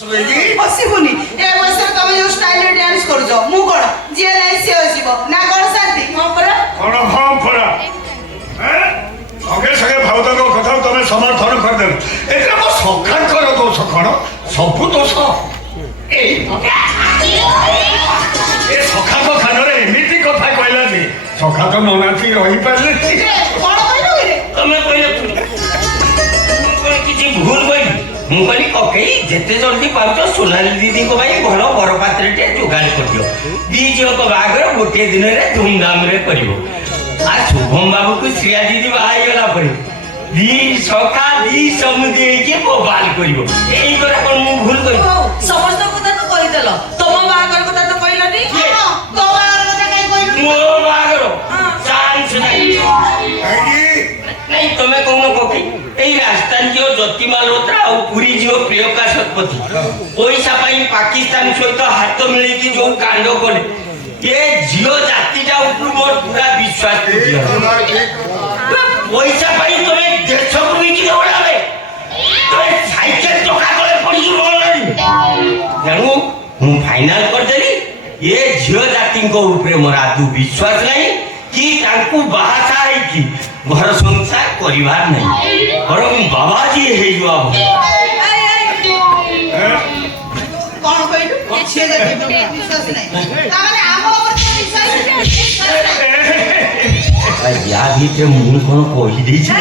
हसिबुनी ए बस तमे जो स्टाइल रे डांस कर जो मु कोन जे नै से हसिबो ना कोन शांति हम परा हैं आगे सगे भावता को कथा तमे समर्थन कर दे एतरा को सखा कर दोष कोन सब दोष ए सखा को खान रे एमिति कथा कहला जी सखा तो ननाथी रही पाले कोन कहलो रे तमे कहले किछि भूल गई मु कहली ओके जेते जल्दी पाउछ सोनाली दीदी को भाई भलो बर पात्रटे जुगाड़ कर दियो दी झियो को बागर गोटे दिन रे धूमधाम रे करिवो आ शुभम बाबू को श्रिया दीदी बाई गला पड़ी दी सखा दी समुदी के बोबाल करिवो एई करे कोन मु भूल करी समस्त কথা তো কই দেলো তোমা বাগর কথা তো কইলানি तो बागर কথা काई कइलु মো বাগর चांस नहीं नहीं तुम्हें कौन कोकी এই রাজস্থান জিও জ্যোতি মালহোত্রা আর পুরী জিও প্রিয়কা শতপথী পয়সা পাই পাকিস্তান সহিত হাত মিলিকি जो কাণ্ড করে এ জিও জাতিটা উপর মোর পুরা বিশ্বাস দিও পয়সা পাই তুমি দেশକୁ বিকি দৌড়াবে তুমি সাইকেল চকা করে পড়ি বলনি জানো ମୁଁ ফাইনাল କରିଦେଲି ଏ ଝିଅ ଜାତିଙ୍କ ଉପରେ ମୋର ଆଦୌ ବିଶ୍ୱାସ ନାହିଁ कि तांकु बाहासा है कि घर संसार परिवार नहीं बरं बाबाजी हे जुआ कोन कइलु छे दे विश्वास नहीं ताने आमो ऊपर विश्वास नहीं या भी ते मुन कोन कहि दै छै